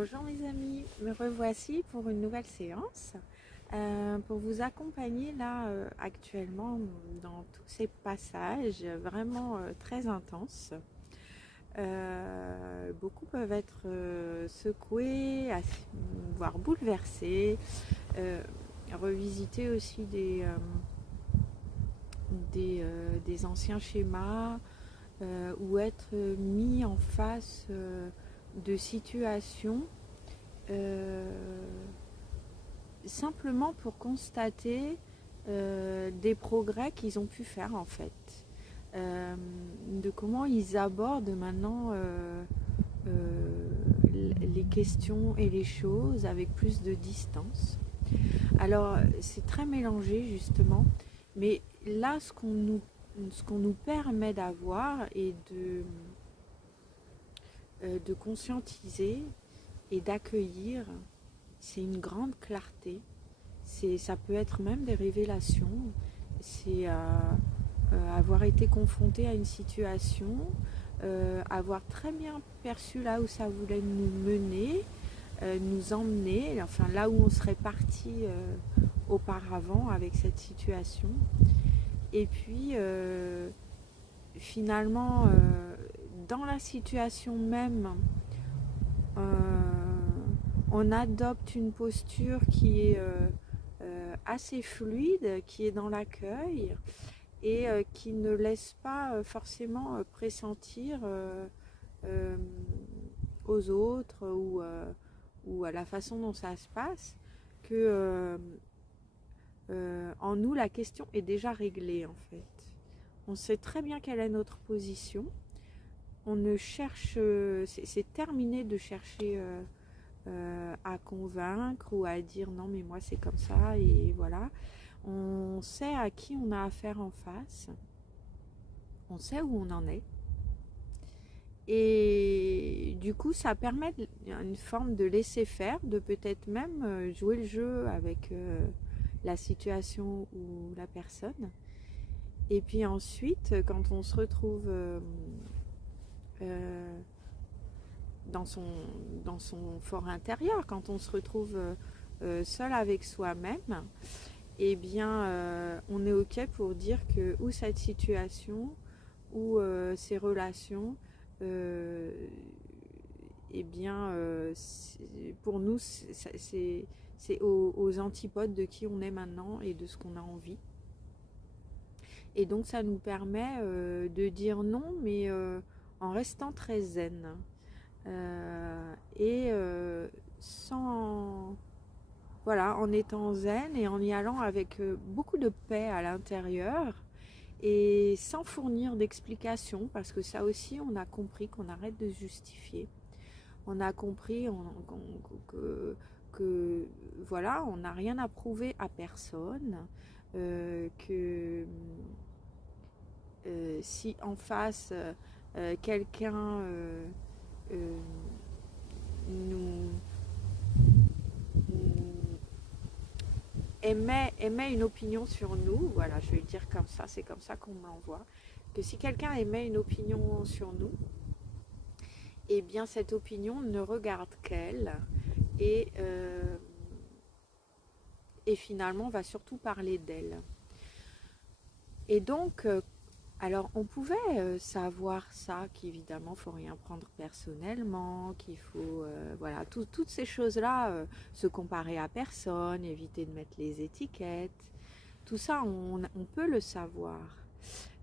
Bonjour mes amis, me revoici pour une nouvelle séance pour vous accompagner là actuellement dans tous ces passages vraiment très intenses. Beaucoup peuvent être secoués, voire bouleversés, revisiter aussi des anciens schémas ou être mis en face de situations simplement pour constater des progrès qu'ils ont pu faire en fait, de comment ils abordent maintenant les questions et les choses avec plus de distance. Alors c'est très mélangé justement, mais là ce qu'on nous permet d'avoir et de conscientiser et d'accueillir, c'est une grande clarté. Ça peut être même des révélations. C'est avoir été confronté à une situation, avoir très bien perçu là où ça voulait nous mener, nous emmener, enfin là où on serait parti auparavant avec cette situation. Et puis finalement, dans la situation même, on adopte une posture qui est assez fluide, qui est dans l'accueil et qui ne laisse pas forcément pressentir aux autres ou à la façon dont ça se passe que en nous la question est déjà réglée en fait. On sait très bien quelle est notre position. On ne cherche, c'est terminé de chercher à convaincre ou à dire non mais moi c'est comme ça et voilà. On sait à qui on a affaire en face, on sait où on en est et du coup ça permet une forme de laisser faire, de peut-être même jouer le jeu avec la situation ou la personne. Et puis ensuite quand on se retrouve dans son fort intérieur, quand on se retrouve seul avec soi-même, eh bien on est ok pour dire que ou cette situation ou ces relations eh bien pour nous c'est aux antipodes de qui on est maintenant et de ce qu'on a envie. Et donc ça nous permet de dire non mais en restant très zen et sans voilà, en étant zen et en y allant avec beaucoup de paix à l'intérieur et sans fournir d'explications, parce que ça aussi on a compris qu'on arrête de justifier. On a compris que voilà, on n'a rien à prouver à personne, que si en face quelqu'un nous émet une opinion sur nous, voilà, je vais le dire comme ça, c'est comme ça qu'on me l'envoie, que si quelqu'un émet une opinion sur nous, eh bien cette opinion ne regarde qu'elle et finalement va surtout parler d'elle. Et donc, alors on pouvait savoir ça, qu'évidemment il ne faut rien prendre personnellement, qu'il faut, voilà, toutes ces choses-là, se comparer à personne, éviter de mettre les étiquettes, tout ça on peut le savoir.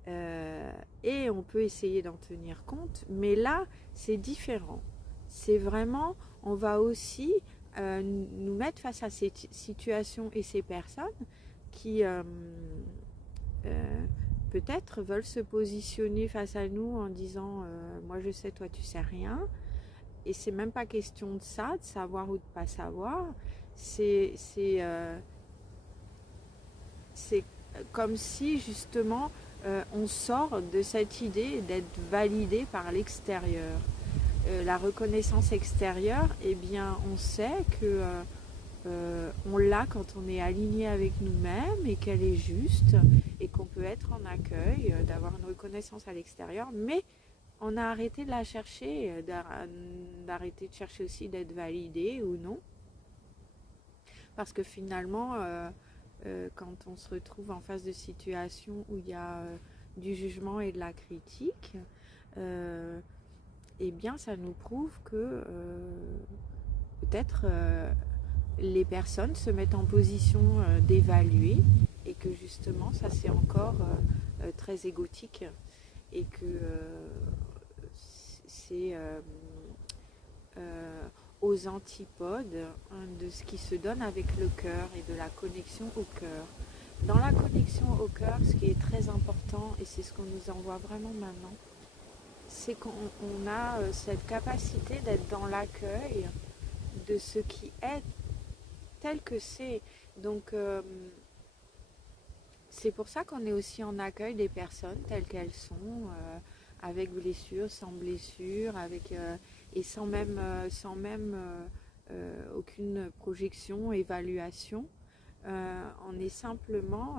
Et on peut essayer d'en tenir compte, mais là c'est différent. C'est vraiment, on va aussi nous mettre face à ces situations et ces personnes qui peut-être veulent se positionner face à nous en disant moi je sais, toi tu sais rien. Et c'est même pas question de ça, de savoir ou de pas savoir. C'est comme si justement on sort de cette idée d'être validé par l'extérieur. La reconnaissance extérieure, eh bien on sait que on l'a quand on est aligné avec nous-mêmes et qu'elle est juste et qu'on peut être en accueil, d'avoir une reconnaissance à l'extérieur, mais on a arrêté de la chercher, d'arrêter de chercher aussi d'être validé ou non. Parce que finalement, quand on se retrouve en face de situations où il y a du jugement et de la critique, eh bien ça nous prouve que peut-être les personnes se mettent en position d'évaluer et que justement ça c'est encore très égotique et que c'est aux antipodes de ce qui se donne avec le cœur et de la connexion au cœur. Dans la connexion au cœur, ce qui est très important, et c'est ce qu'on nous envoie vraiment maintenant, c'est qu'on a cette capacité d'être dans l'accueil de ce qui est tel que c'est. Donc c'est pour ça qu'on est aussi en accueil des personnes telles qu'elles sont, avec blessure, sans blessure, avec et sans même aucune projection, évaluation. On est simplement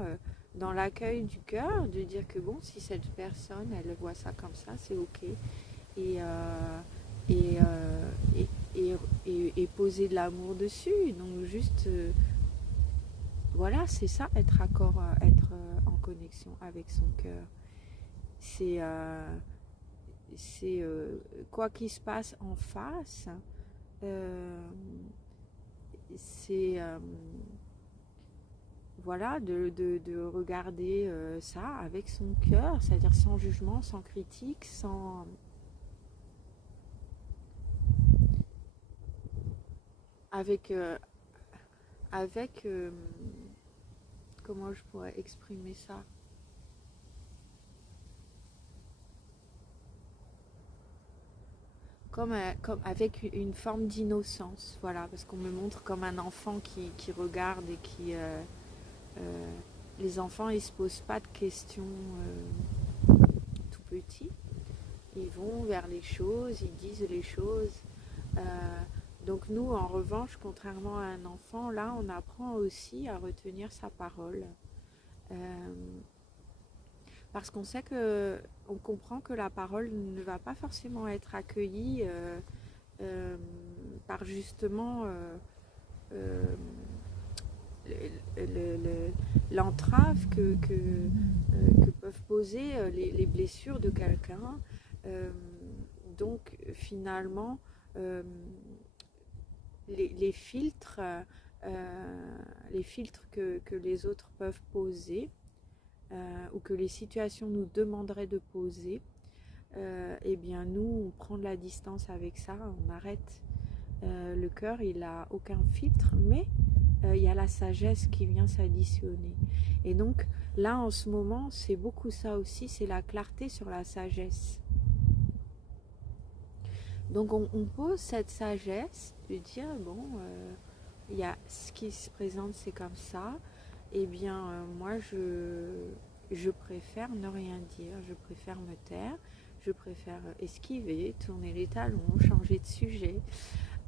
dans l'accueil du cœur, de dire que bon, si cette personne, elle voit ça comme ça, c'est ok. Et, et, et poser de l'amour dessus. Donc juste, voilà, c'est ça, être en connexion avec son cœur. C'est quoi qu'il se passe en face, c'est voilà, de regarder ça avec son cœur, c'est-à-dire sans jugement, sans critique, sans avec comment je pourrais exprimer ça, comme avec une forme d'innocence, voilà, parce qu'on me montre comme un enfant qui regarde et qui les enfants ils se posent pas de questions tout petits, ils vont vers les choses, ils disent les choses. Donc nous, en revanche, contrairement à un enfant, là, on apprend aussi à retenir sa parole. Parce qu'on sait que, on comprend que la parole ne va pas forcément être accueillie par justement l'entrave que peuvent poser les blessures de quelqu'un. Donc finalement, les filtres que les autres peuvent poser ou que les situations nous demanderaient de poser, eh bien nous on prend de la distance avec ça, on arrête. Le cœur il a aucun filtre, mais il y a la sagesse qui vient s'additionner. Et donc là en ce moment c'est beaucoup ça aussi, c'est la clarté sur la sagesse. Donc on pose cette sagesse de dire bon, il y a ce qui se présente, c'est comme ça. Eh bien moi je préfère ne rien dire, je préfère me taire, je préfère esquiver, tourner les talons, changer de sujet,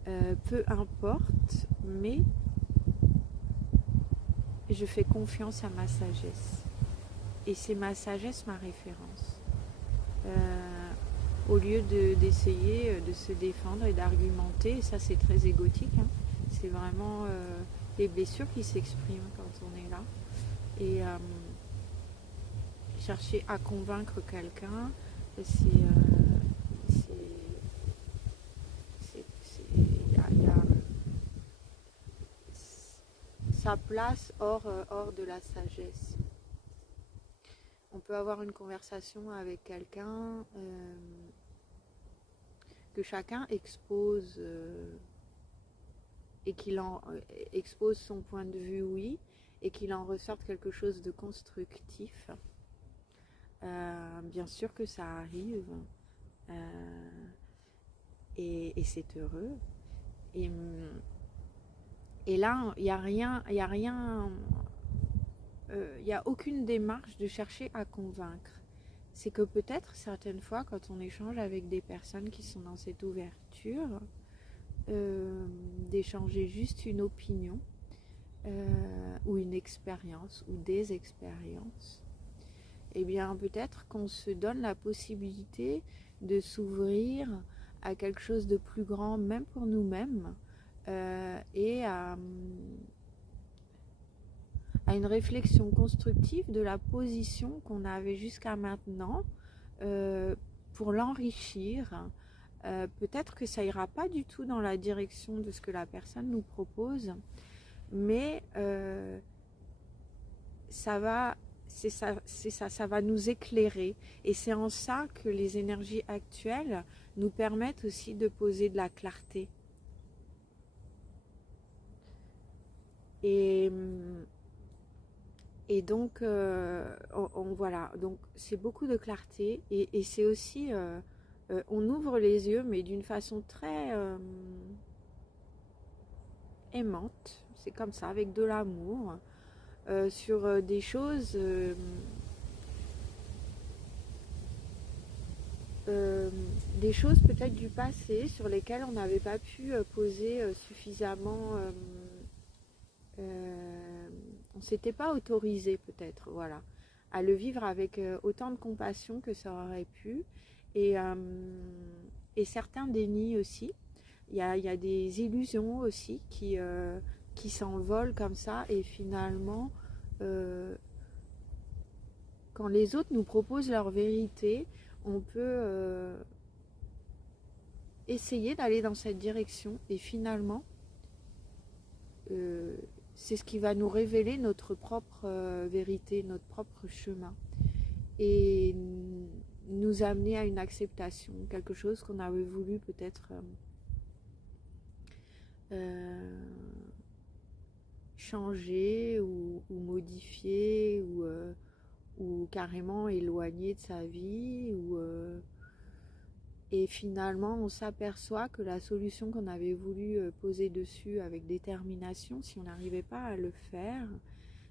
peu importe, mais je fais confiance à ma sagesse. Et c'est ma sagesse ma référence. Au lieu d'essayer de se défendre et d'argumenter, et ça c'est très égotique, hein, c'est vraiment les blessures qui s'expriment quand on est là. Et chercher à convaincre quelqu'un, sa place hors de la sagesse. On peut avoir une conversation avec quelqu'un que chacun expose et qu'il en expose son point de vue, oui, et qu'il en ressorte quelque chose de constructif. Bien sûr que ça arrive et c'est heureux. Et là, il n'y a rien, il n'y a aucune démarche de chercher à convaincre. C'est que peut-être certaines fois, quand on échange avec des personnes qui sont dans cette ouverture, d'échanger juste une opinion ou une expérience ou des expériences, eh bien peut-être qu'on se donne la possibilité de s'ouvrir à quelque chose de plus grand, même pour nous-mêmes, et à une réflexion constructive de la position qu'on avait jusqu'à maintenant, pour l'enrichir. Peut-être que ça ira pas du tout dans la direction de ce que la personne nous propose, mais ça va, ça va nous éclairer. Et c'est en ça que les énergies actuelles nous permettent aussi de poser de la clarté. Et donc, voilà, donc c'est beaucoup de clarté, et c'est aussi, on ouvre les yeux, mais d'une façon très aimante, c'est comme ça, avec de l'amour, sur des choses peut-être du passé sur lesquelles on n'avait pas pu poser suffisamment, on s'était pas autorisé peut-être, voilà, à le vivre avec autant de compassion que ça aurait pu, et certains dénis aussi. Il y a des illusions aussi qui s'envolent comme ça, et finalement, quand les autres nous proposent leur vérité, on peut essayer d'aller dans cette direction, et finalement, c'est ce qui va nous révéler notre propre vérité, notre propre chemin, et nous amener à une acceptation, quelque chose qu'on avait voulu peut-être changer ou modifier, ou carrément éloigner de sa vie, et finalement on s'aperçoit que la solution qu'on avait voulu poser dessus avec détermination, si on n'arrivait pas à le faire,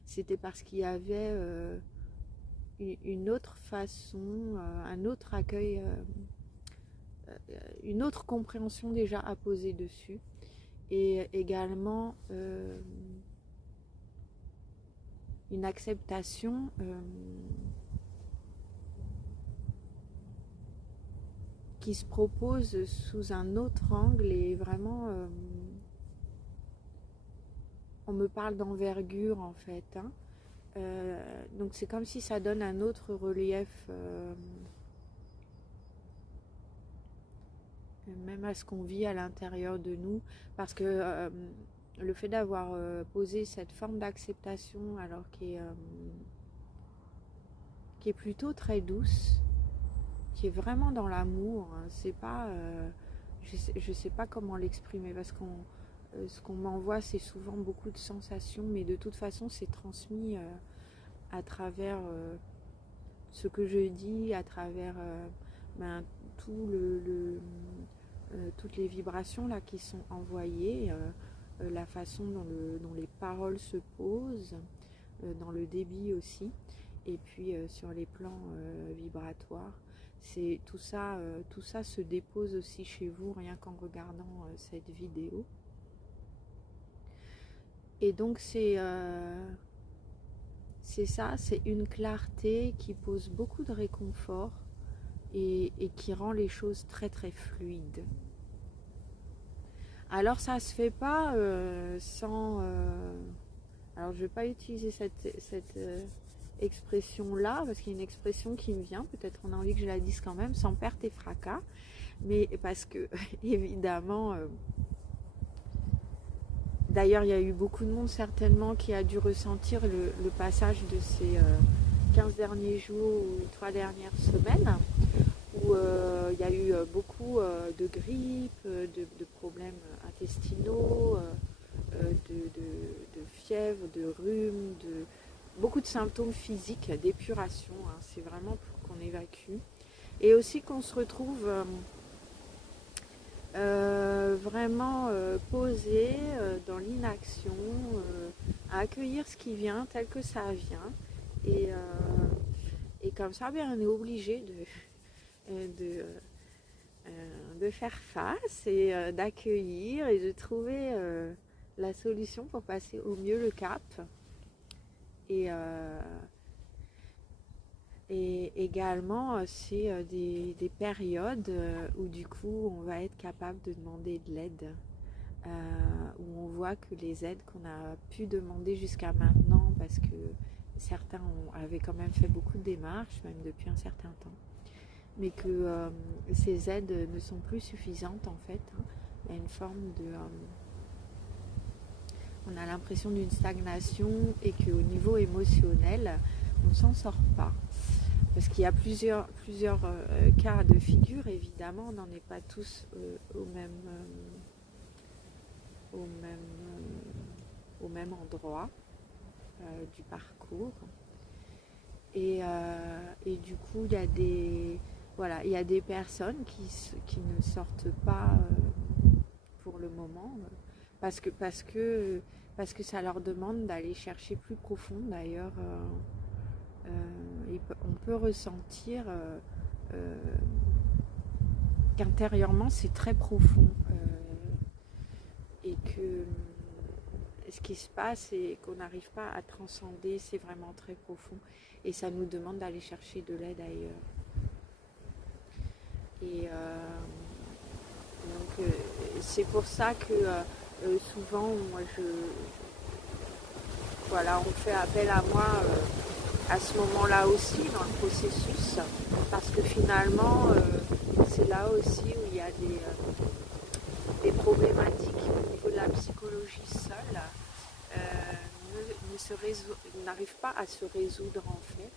c'était parce qu'il y avait une autre façon, un autre accueil, une autre compréhension déjà à poser dessus, et également une acceptation qui se propose sous un autre angle, et vraiment on me parle d'envergure en fait, hein. Donc c'est comme si ça donne un autre relief, même à ce qu'on vit à l'intérieur de nous, parce que le fait d'avoir posé cette forme d'acceptation, alors qui est plutôt très douce, qui est vraiment dans l'amour, hein, c'est pas, je sais pas comment l'exprimer, parce qu'on ce qu'on m'envoie, c'est souvent beaucoup de sensations, mais de toute façon c'est transmis à travers ce que je dis, à travers tout toutes les vibrations là qui sont envoyées, la façon dont les paroles se posent, dans le débit aussi, et puis sur les plans vibratoires. C'est tout ça se dépose aussi chez vous, rien qu'en regardant cette vidéo. Et donc c'est ça, c'est une clarté qui pose beaucoup de réconfort, et qui rend les choses très très fluides. Alors ça se fait pas sans... alors je vais pas utiliser cette expression là, parce qu'il y a une expression qui me vient, peut-être on a envie que je la dise quand même, sans perte et fracas, mais parce que évidemment, d'ailleurs il y a eu beaucoup de monde certainement qui a dû ressentir le passage de ces 15 derniers jours ou 3 dernières semaines, où il y a eu beaucoup de grippe, de problèmes intestinaux, de fièvre, de rhume, beaucoup de symptômes physiques, d'épuration, hein, c'est vraiment pour qu'on évacue. Et aussi qu'on se retrouve vraiment posé dans l'inaction, à accueillir ce qui vient tel que ça vient. Et comme ça, bien, on est obligé de faire face, et d'accueillir, et de trouver la solution pour passer au mieux le cap, et Et également, c'est des périodes où du coup, on va être capable de demander de l'aide, où on voit que les aides qu'on a pu demander jusqu'à maintenant, parce que certains avaient quand même fait beaucoup de démarches, même depuis un certain temps, mais que ces aides ne sont plus suffisantes en fait. Hein. Il y a une forme de... on a l'impression d'une stagnation et qu'au niveau émotionnel, on ne s'en sort pas. Parce qu'il y a plusieurs cas de figure, évidemment, on n'en est pas tous au même endroit du parcours. Et du coup, il y a des personnes qui ne sortent pas pour le moment, parce que ça leur demande d'aller chercher plus profond. D'ailleurs, on peut ressentir qu'intérieurement c'est très profond, et que ce qui se passe et qu'on n'arrive pas à transcender, c'est vraiment très profond et ça nous demande d'aller chercher de l'aide ailleurs. Et donc c'est pour ça que souvent on fait appel à moi à ce moment-là aussi dans le processus, parce que finalement c'est là aussi où il y a des problématiques au niveau de la psychologie seule n'arrivent pas à se résoudre en fait,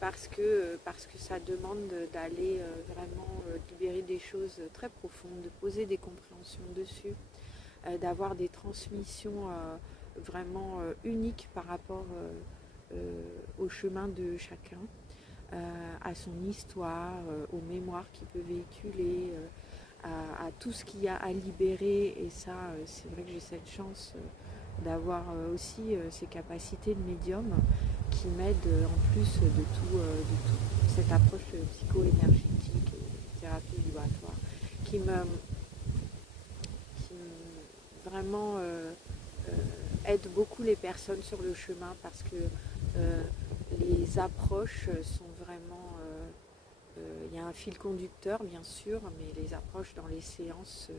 parce que ça demande d'aller vraiment libérer des choses très profondes, de poser des compréhensions dessus, d'avoir des transmissions vraiment uniques par rapport au chemin de chacun, à son histoire, aux mémoires qu'il peut véhiculer, à tout ce qu'il y a à libérer. Et ça, c'est vrai que j'ai cette chance d'avoir aussi ces capacités de médium qui m'aident en plus de tout cette approche psycho-énergétique, thérapie vibratoire, qui me vraiment aide beaucoup les personnes sur le chemin, parce que les approches sont vraiment... il y a un fil conducteur bien sûr, mais les approches dans les séances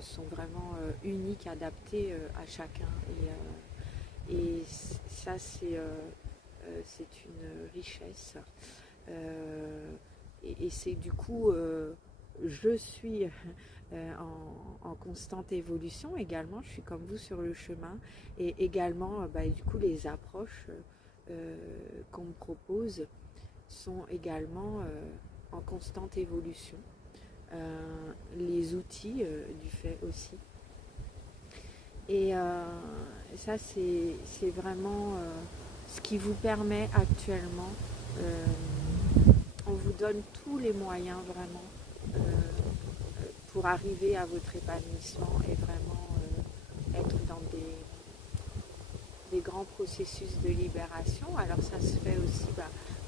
sont vraiment uniques, adaptées à chacun. Et ça, c'est une richesse. Et c'est du coup, je suis en constante évolution également, je suis comme vous sur le chemin, et également du coup les approches qu'on me propose sont également en constante évolution, les outils du fait aussi. Et ça c'est vraiment ce qui vous permet actuellement, on vous donne tous les moyens vraiment pour arriver à votre épanouissement et vraiment être dans des grands processus de libération. Alors ça se fait aussi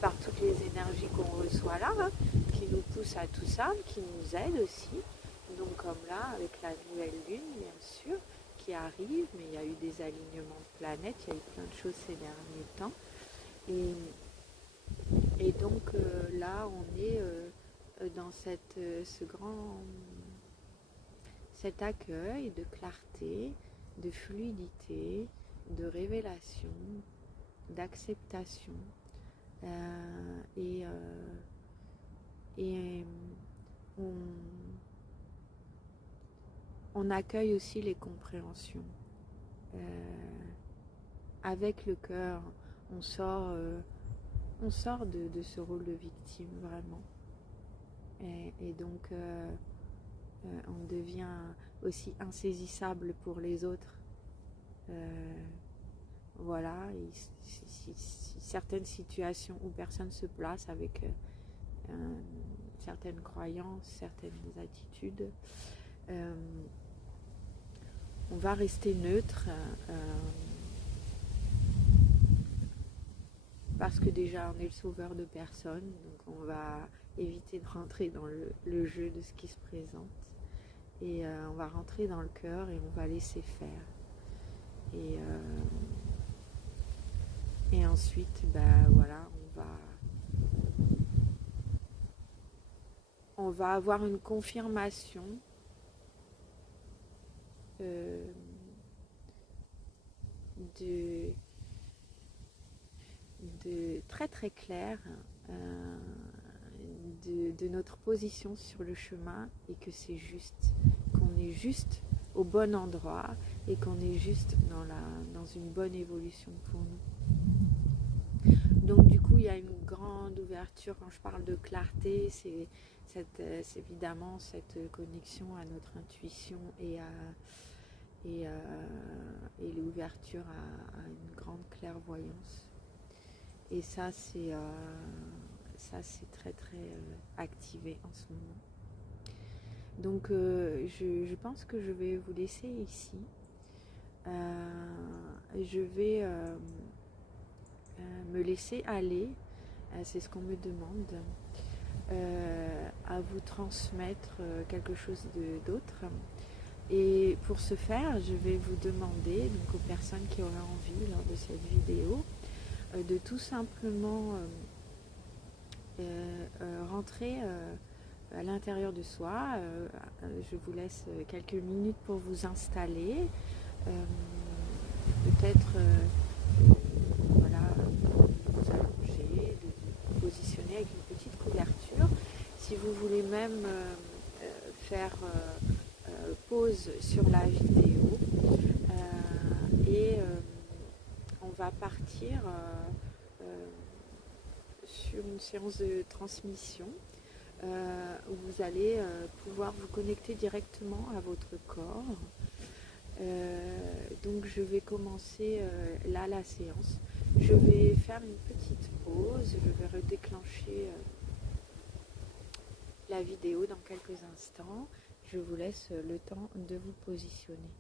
par toutes les énergies qu'on reçoit là, hein, qui nous poussent à tout ça, qui nous aident aussi. Donc comme là, avec la nouvelle lune, bien sûr, qui arrive, mais il y a eu des alignements de planètes, il y a eu plein de choses ces derniers temps. Et donc là, on est dans cet accueil de clarté, de fluidité, de révélation, d'acceptation, et on accueille aussi les compréhensions. Avec le cœur, on sort de ce rôle de victime vraiment. Et donc on devient aussi insaisissable pour les autres. Voilà, si certaines situations où personne se place avec certaines croyances, certaines attitudes, on va rester neutre, parce que déjà on est le sauveur de personne, donc on va éviter de rentrer dans le jeu de ce qui se présente, et on va rentrer dans le cœur et on va laisser faire. Et Et ensuite, ben voilà, on va avoir une confirmation de, très très claire de notre position sur le chemin et que c'est juste, qu'on est juste au bon endroit et qu'on est juste dans une bonne évolution pour nous. Donc du coup, il y a une grande ouverture. Quand je parle de clarté, c'est évidemment cette connexion à notre intuition et l'ouverture à une grande clairvoyance. Et ça, c'est très très activé en ce moment. Donc je pense que je vais vous laisser ici. Je vais me laisser aller, c'est ce qu'on me demande, à vous transmettre quelque chose d'autre. Et pour ce faire, je vais vous demander, donc aux personnes qui auraient envie lors de cette vidéo, de tout simplement rentrer à l'intérieur de soi. Je vous laisse quelques minutes pour vous installer. Peut-être voilà, vous allonger, de vous positionner avec une petite couverture. Si vous voulez même faire pause sur la vidéo et on va partir sur une séance de transmission où vous allez pouvoir vous connecter directement à votre corps. Donc je vais commencer là la séance. Je vais faire une petite pause, je vais redéclencher la vidéo dans quelques instants. Je vous laisse le temps de vous positionner.